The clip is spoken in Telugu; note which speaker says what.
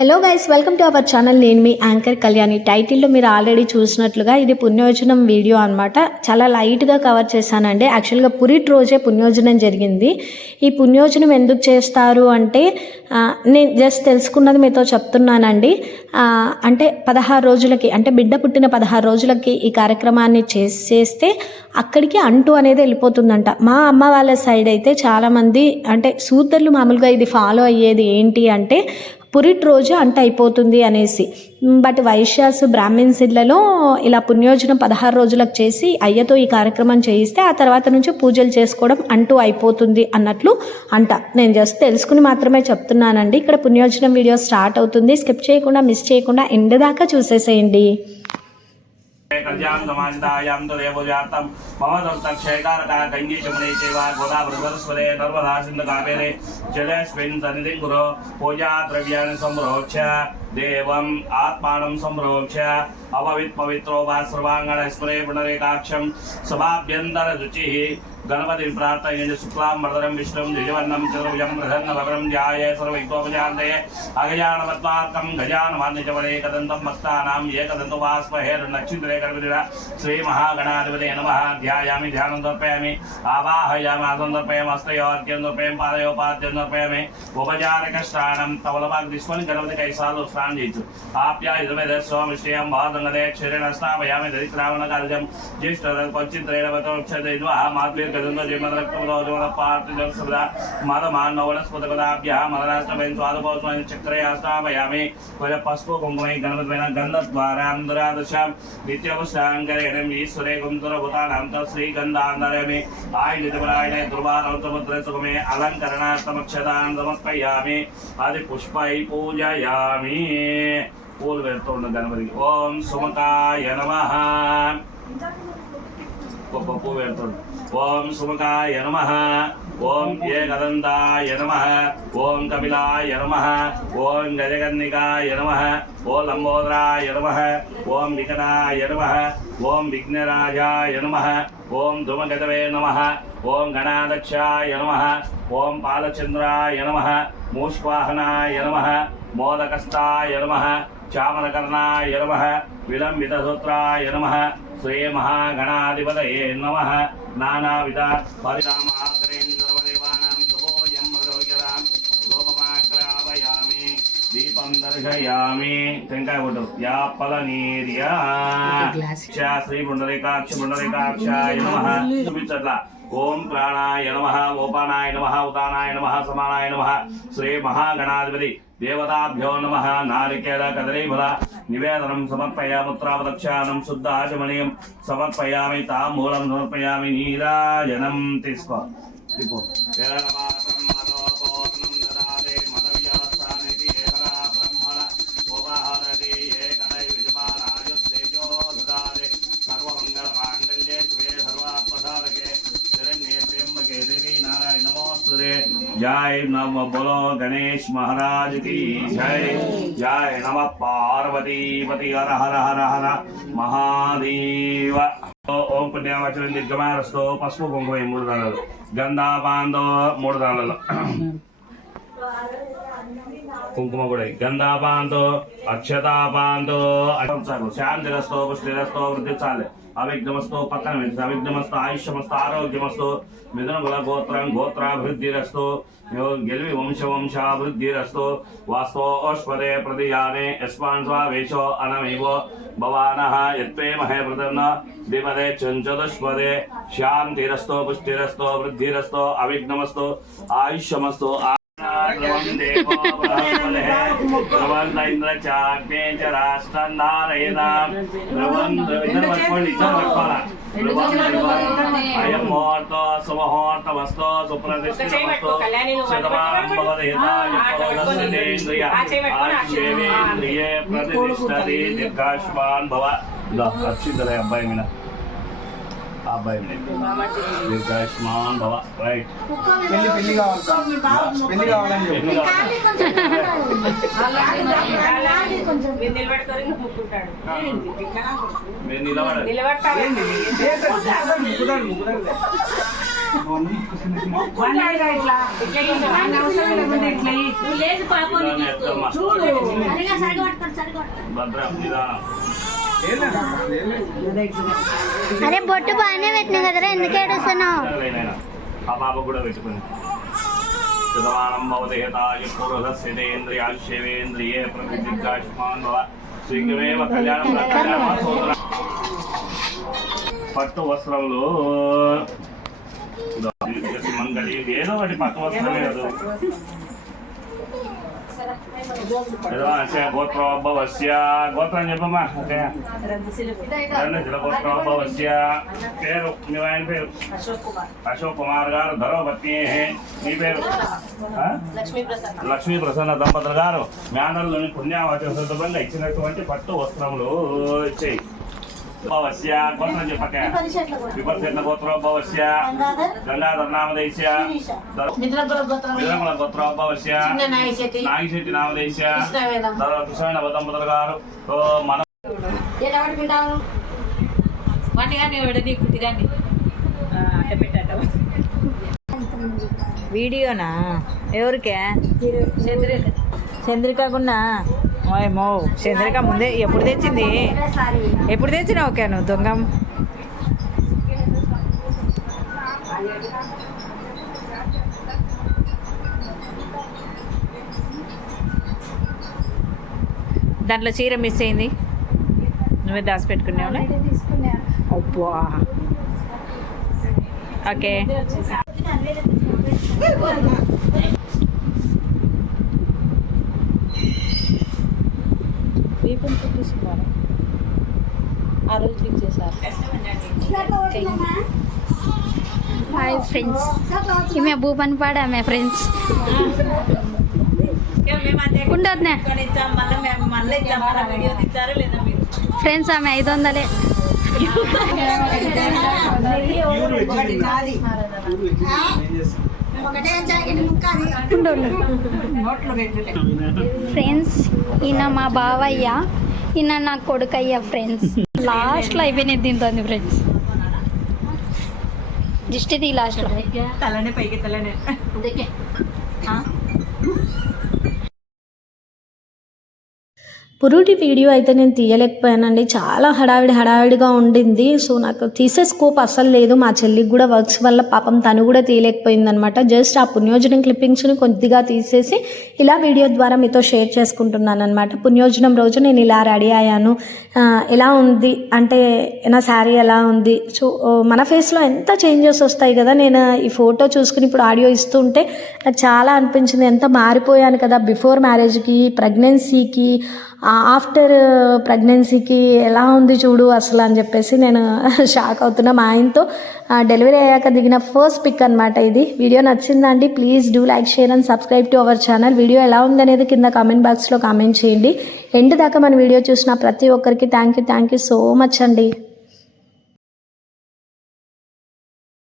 Speaker 1: Hello guys welcome to our channel నేను మీ యాంకర్ కళ్యాణి. టైటిల్లో మీరు ఆల్రెడీ చూసినట్లుగా ఇది పుణ్యోజనం వీడియో అనమాట చాలా లైట్గా కవర్ చేశానండి. యాక్చువల్గా పురిట్ రోజే పుణ్యోజనం జరిగింది. ఈ పుణ్యోజనం ఎందుకు చేస్తారు అంటే నేను జస్ట్ తెలుసుకున్నది మీతో చెప్తున్నానండి. అంటే పదహారు రోజులకి అంటే బిడ్డ పుట్టిన పదహారు రోజులకి ఈ కార్యక్రమాన్ని చేస్తే అక్కడికి అంటు అనేది వెళ్ళిపోతుందంట. మా అమ్మ వాళ్ళ సైడ్ అయితే చాలామంది అంటే సూతర్లు మామూలుగా ఇది ఫాలో అయ్యేది ఏంటి అంటే పురిట్ రోజు అంట అయిపోతుంది అనేసి. బట్ వైశ్యాస్ బ్రాహ్మిన్స్ ఇళ్ళలో ఇలా పుణ్యోజనం పదహారు రోజులకు చేసి అయ్యతో ఈ కార్యక్రమం చేయిస్తే ఆ తర్వాత నుంచి పూజలు చేసుకోవడం అంటూ అయిపోతుంది అన్నట్లు అంట. నేను జస్ట్ తెలుసుకుని మాత్రమే చెప్తున్నానండి. ఇక్కడ పుణ్యోజనం వీడియో స్టార్ట్ అవుతుంది. స్కిప్ చేయకుండా మిస్ చేయకుండా ఎండ్ దాకా చూసేసేయండి.
Speaker 2: కళ్యాణ్ సమాజితాయాం తదేవ జాతం మమ దత్తక్షేకారక గంగే చమునే చేవ గోదావరి సరస్వతే నర్మదా సింధు కావేరే జలేస్మిన్ సన్నిధిం గురో పూజా ద్రవ్యాన్ని సంప్రోక్ష దేవం ఆత్మానం సంరోక్ష అభవిత్ పవిత్రో వా సర్వాంగణ స్మరే పునరేకాక్షం సభాభ్యంతర రుచి గణపతి ప్రార్థయండి శుక్లాం వరదరం విష్ణుం ద్విజవర్ణం చతుర్భుజం ప్రసన్న వరం ధ్యాయ సర్వైకోపజాంతే అగజానవత్మార్కం గజానమాన్యజవరే కదంతం భక్తానాం ఏకదంతవాస్మహేరున్నచ్చింతరే కర్మిర శ్రీ మహాగణాధిపతి నమ ధ్యాయామి ధ్యానం దర్పయామి ఆవాహయామి ఆసం దర్పయామి హస్తయో అర్ఘ్యం పాదయోపాద్యం పాదయో పాద్యం దర్పయామి ఉపచారక స్నానం తవలబాగ్ తీసుకొని గణపతి కైసాలు స్నానం చేయొచ్చు ఆప్యా ఇదమే స్వామి శ్రేయం బాధంగదే క్షీరేణ స్నాపయామి దరిద్రావణ జ్యేష్ఠ కొంచిత్రేణ మాత్వీర్ గదంతో జీవనరక్తంలో పార్థిజం సదా మద మానవ మదరాష్ట్రమైన స్వాదపోత్మైన చక్రే ఆస్థాపయామి కొంచెం పసుపు కుంకుమ గణపతిమైన గంధ ద్వారా నిత్యవశాంకరేణం ఈశ్వరే సుఖమే సమర్పయామి అది పుష్పై పూజయామి. పూలు పెడుతూ ఉండదు గణపతికి ఓం సుమకాయ నమ. గొప్ప పువ్వు పెడుతుంది ఓం సుమకాయ నమ. ఓం ఏ ఏకదంతాయ నమ. ఓం కపిలాయ నమ. ఓం గజగన్నికాయ నమ. ఓం లంబోదరాయ నమ. ఓం వికటాయ నమ. ఓం విఘ్నరాజాయ నమ. ఓం ధుమగతవే నమ. ఓం గణాదక్షాయ నమ. ఓం పాలచంద్రాయ నమ. మూష్వాహనాయ నమ. మోదకస్తాయ నమ చామరకర్ణాయ నమ విలంబితసూత్రాయ నమ శ్రీ మహాగణాధిపతయే నమ నానావిధ పరిణామాగ్రేంద్రదేవానాం శుభోయం మృగోచరాం లోపమాగ్రావయామి దీపం దర్శయామి టెంకాయ కొట్టు యాపల నీర్యా శ్రీ పుండరీకాక్ష పుండరీకాక్షాయ నమ చూపించట్ల ఓం ప్రాణాయ నమ ఓపానాయ నమ ఉదానాయ నమ సమానాయ నమ శ్రీ మహాగణాధిపతి దేవతాభ్యో నమ. నారికేళ కదలీఫల నివేదనం సమర్పయాముత్రావదక్షానం శుద్ధ ఆచమనీయం. సమర్పయామి తాంబూలం సమర్పయామి నీరాజనం తీసుకో. జై నమ బలో గణేష్ మహారాజ్ కీ జై జై నమ పార్వతీపతి హర హర హర హర మహాదేవ ఓం పుణ్యవచనం దిగ్గమారస్తో పసుపు కుంకుమ మూడు దానాలు గంధాపాంతో మూడు దానాలు కుంకుమ కూడా గంధాపాంతో అక్షతాపాంతో శాంతిరస్తో పుష్టిరస్తో వృద్ధి చాలే। అవిఘ్నమస్తు పక్కన అవిఘ్నమస్తు ఆయుష్యమస్తు ఆరోగ్యమస్తు ఆరోగ్యమస్తో మిథున కుల గోత్రం గోత్రాభివృద్ధిరస్తో గెలివి వంశ వంశాభివృద్ధిరస్తో వాస్తోష్పదే ప్రతియానే యస్మాన్ స్వావేశో అనమివో భవానః యత్వే మహే ప్రదన్న ద్విపదే చంచదుష్పదే శాంతిరస్తో పుష్టిరస్తో వృద్ధిరస్తో అవిఘ్నమస్తు ఆయుష్యమస్తు ధ్రువం దేవో బృహస్పతిః ఇంద్ర చాగ్నే చ రాష్ట్రం ధారయతాం ధ్రువం ఇద్దరు పట్టుకోండి ఇద్దరు పట్టుకోవాలా ధ్రువం ధ్రువం అయం సుప్రతిష్ఠితమస్తో శతమానం ప్రతిష్టతి భవ ఇదో అక్షింతలే అబ్బాయి మీద అబ్బాయి మీద దీర్ఘాయుష్మాన్ భవ రైట్
Speaker 3: పెళ్ళి పెళ్ళి కావాలి సార్. పెళ్ళి కావాలని చెప్పి.
Speaker 4: మీరు నిలబెట్టుకొని
Speaker 5: అరే బొట్టు బాగానే పెట్టినా కదరా ఎందుకు ఏడుస్తున్నావు?
Speaker 2: ఆ పాప కూడా శతమానం భవ శీఘ్రమేవ కళ్యాణం పట్టు వస్త్రంలో ఏదో ఒకటి పట్టు వస్త్రమే కదా ఏదో గోత్రం చెప్పమ్మా ఓకే పేరు మీ ఆయన పేరు? అశోక్ కుమార్ గారు ధరోపత్ని మీ పేరు? ఆ? లక్ష్మీ ప్రసన్న దంపతులు గారు మేనల్లోని పుణ్యావచన సందర్భంగా ఇచ్చినటువంటి పట్టు వస్త్రములు ఇచ్చేయి భవస్య గోత్రం. చెప్పక విపర్శన గోత్రోద్భవస్య గంగాధర. నామదేశ్య నాగిశెట్టి. కృష్ణ గారు మన
Speaker 4: అట్ట పెట్టట.
Speaker 6: వీడియోనా? ఎవరికే? చంద్రికకున్నా ఏమో చంద్రిక ముందే ఎప్పుడు తెచ్చింది? ఎప్పుడు తెచ్చినా ఓకే నువ్వు దొంగ? దాంట్లో చీర మిస్ అయింది. నువ్వే దాచిపెట్టుకున్నావులే అబ్బా. ఓకే. దీపం చూపిస్తున్నారు? ఆ రోజు క్లిక్ చేశారు.
Speaker 5: హాయ్ ఫ్రెండ్స్ ఈమె భూపన్ పాడ ఆమె ఫ్రెండ్స్
Speaker 7: మీరు
Speaker 5: ఫ్రెండ్స్ ఆమె ఐదు వందలే. ఉండు. ఫ్రెండ్స్ ఈయన మా బావయ్య ఈయన నా కొడుకయ్య ఫ్రెండ్స్. లాస్ట్లో అయిపోయినది దీంతో ఫ్రెండ్స్? దిష్టిది లాస్ట్లో
Speaker 7: తలనే పైకి తలనే.
Speaker 1: పురుటి వీడియో అయితే నేను తీయలేకపోయానండి. చాలా హడావిడి హడావిడిగా ఉండింది. సో నాకు తీసే స్కోప్ అస్సలు లేదు. మా చెల్లికి కూడా వర్క్స్ వల్ల పాపం తను కూడా తీయలేకపోయింది అనమాట జస్ట్ ఆ పుణ్యోజనం క్లిప్పింగ్స్ని కొద్దిగా తీసేసి ఇలా వీడియో ద్వారా మీతో షేర్ చేసుకుంటున్నాను అనమాట పుణ్యోజనం రోజు నేను ఇలా రెడీ అయ్యాను. ఎలా ఉంది? అంటే నా శారీ ఎలా ఉంది? సో మన ఫేస్లో ఎంత చేంజెస్ వస్తాయి కదా? నేను ఈ ఫోటో చూసుకుని ఇప్పుడు ఆడియో ఇస్తుంటే నాకు చాలా అనిపించింది. ఎంత మారిపోయాను కదా? బిఫోర్ మ్యారేజ్కి ప్రెగ్నెన్సీకి ఆఫ్టర్ ప్రెగ్నెన్సీకి ఎలా ఉంది చూడు అసలు అని చెప్పేసి నేను షాక్ అవుతున్నా మా ఆయనతో. డెలివరీ అయ్యాక దిగిన ఫస్ట్ పిక్ అనమాట ఇది. వీడియో నచ్చిందా అండి? Please do like share and subscribe to our channel video ఎలా ఉంది అనేది కింద కామెంట్ బాక్స్లో కామెంట్ చేయండి. ఎండ్ దాకా మన వీడియో చూసిన ప్రతి ఒక్కరికి thank you thank you so much అండి.